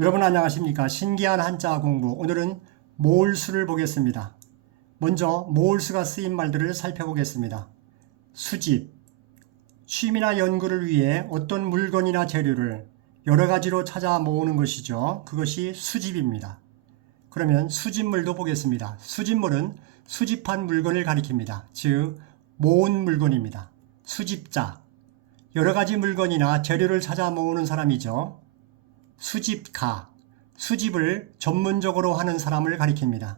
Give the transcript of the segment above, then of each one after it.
여러분 안녕하십니까? 신기한 한자 공부. 오늘은 모을수를 보겠습니다. 먼저 모을수가 쓰인 말들을 살펴보겠습니다. 수집. 취미나 연구를 위해 어떤 물건이나 재료를 여러 가지로 찾아 모으는 것이죠. 그것이 수집입니다. 그러면 수집물도 보겠습니다. 수집물은 수집한 물건을 가리킵니다. 즉, 모은 물건입니다. 수집자. 여러 가지 물건이나 재료를 찾아 모으는 사람이죠. 수집가, 수집을 전문적으로 하는 사람을 가리킵니다.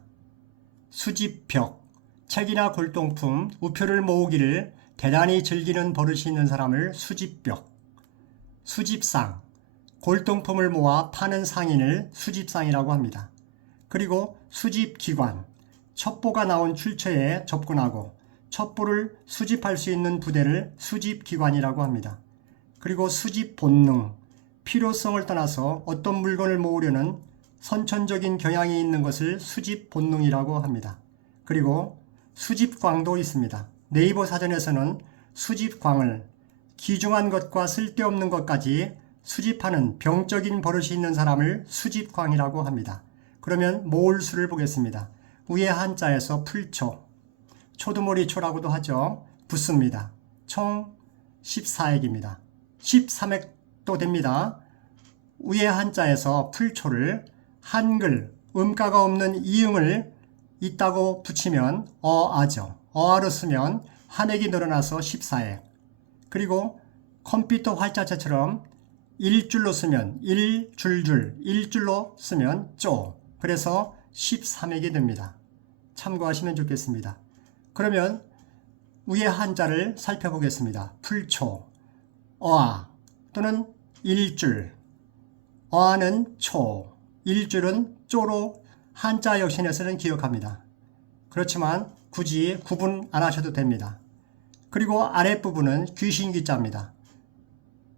수집벽, 책이나 골동품, 우표를 모으기를 대단히 즐기는 버릇이 있는 사람을 수집벽, 수집상, 골동품을 모아 파는 상인을 수집상이라고 합니다. 그리고 수집기관, 첩보가 나온 출처에 접근하고 첩보를 수집할 수 있는 부대를 수집기관이라고 합니다. 그리고 수집 본능, 필요성을 떠나서 어떤 물건을 모으려는 선천적인 경향이 있는 것을 수집 본능이라고 합니다. 그리고 수집광도 있습니다. 네이버 사전에서는 수집광을 귀중한 것과 쓸데없는 것까지 수집하는 병적인 버릇이 있는 사람을 수집광이라고 합니다. 그러면 모을 수를 보겠습니다. 위에 한자에서 풀초, 초두머리 초라고도 하죠. 붙습니다. 총 14액입니다. 13액 도 됩니다. 위에 한자에서 풀초를 한글 음가가 없는 이응을 있다고 붙이면 어아죠. 어아로 쓰면 한 액이 늘어나서 14액. 그리고 컴퓨터 활자체처럼 일줄로 쓰면 일줄줄, 일줄로 쓰면 쪼. 그래서 13액이 됩니다. 참고하시면 좋겠습니다. 그러면 위에 한자를 살펴보겠습니다. 풀초, 어아 또는 일줄, 어아는 초, 일줄은 쪼로 한자 역신에서는 기억합니다. 그렇지만 굳이 구분 안 하셔도 됩니다. 그리고 아랫부분은 귀신귀자입니다.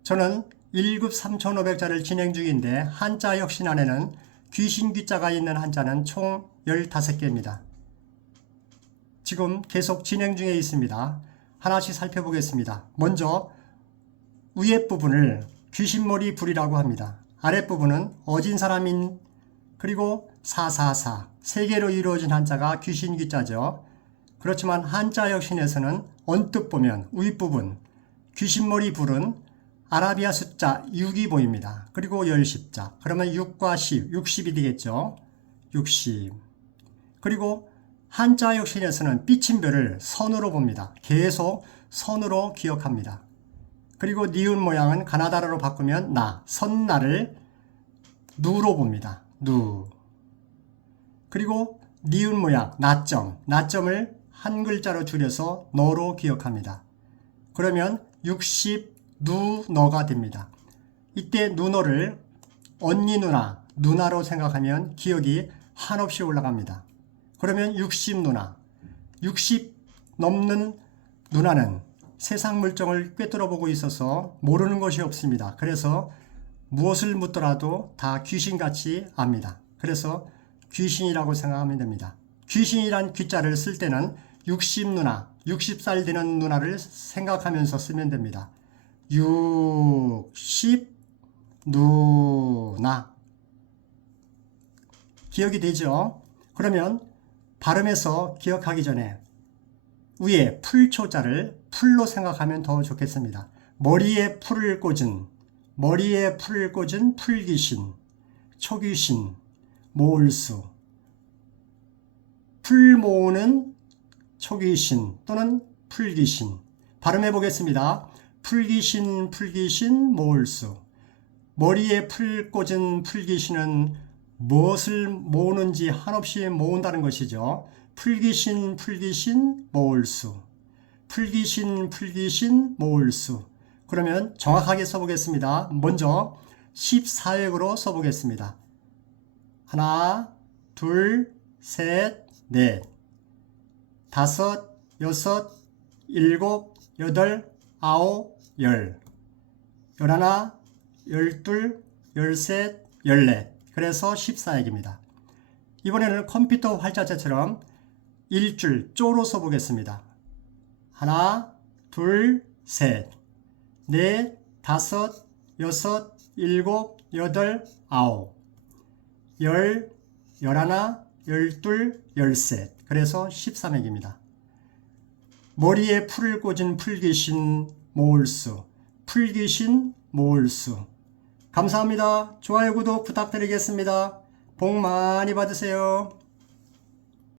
저는 1급 3,500자를 진행 중인데 한자 역신 안에는 귀신귀자가 있는 한자는 총 15개입니다. 지금 계속 진행 중에 있습니다. 하나씩 살펴보겠습니다. 먼저 위에 부분을 귀신머리 불이라고 합니다. 아랫부분은 어진 사람인 그리고 사사사 세 개로 이루어진 한자가 귀신 귀자죠. 그렇지만 한자 역신에서는 언뜻 보면 윗부분 귀신머리 불은 아라비아 숫자 6이 보입니다. 그리고 열십자 그러면 6과 10, 60이 되겠죠. 60 그리고 한자 역신에서는 삐침별을 선으로 봅니다. 계속 선으로 기억합니다. 그리고 니은 모양은 가나다라로 바꾸면 나, 선나를 누로 봅니다. 누. 그리고 니은 모양, 나점, 나점을 한 글자로 줄여서 너로 기억합니다. 그러면 60 누너가 됩니다. 이때 누너를 언니 누나, 누나로 생각하면 기억이 한없이 올라갑니다. 그러면 60 누나, 60 넘는 누나는 세상 물정을 꿰뚫어 보고 있어서 모르는 것이 없습니다. 그래서 무엇을 묻더라도 다 귀신같이 압니다. 그래서 귀신이라고 생각하면 됩니다. 귀신이란 귀자를 쓸 때는 60 누나, 60살 되는 누나를 생각하면서 쓰면 됩니다. 60 누나. 기억이 되죠? 그러면 발음해서 기억하기 전에 위에 풀초자를 풀로 생각하면 더 좋겠습니다. 머리에 풀을 꽂은, 머리에 풀을 꽂은 풀귀신, 초귀신, 모을수. 풀 모으는 초귀신 또는 풀귀신. 발음해 보겠습니다. 풀귀신, 풀귀신, 모을수. 머리에 풀 꽂은 풀귀신은 무엇을 모으는지 한없이 모은다는 것이죠. 풀귀신, 풀귀신, 모을수. 풀귀신, 풀귀신, 모을수. 그러면 정확하게 써보겠습니다. 먼저 14획으로 써보겠습니다. 하나, 둘, 셋, 넷, 다섯, 여섯, 일곱, 여덟, 아홉, 열, 열하나, 열둘, 열셋, 열넷. 그래서 14액입니다. 이번에는 컴퓨터 활자체처럼 일줄 쪼로 써보겠습니다. 하나, 둘, 셋, 넷, 다섯, 여섯, 일곱, 여덟, 아홉. 열, 열하나, 열둘, 열셋. 그래서 13액입니다. 머리에 풀을 꽂은 풀귀신 모을수, 풀귀신 모을수. 감사합니다. 좋아요, 구독 부탁드리겠습니다. 복 많이 받으세요.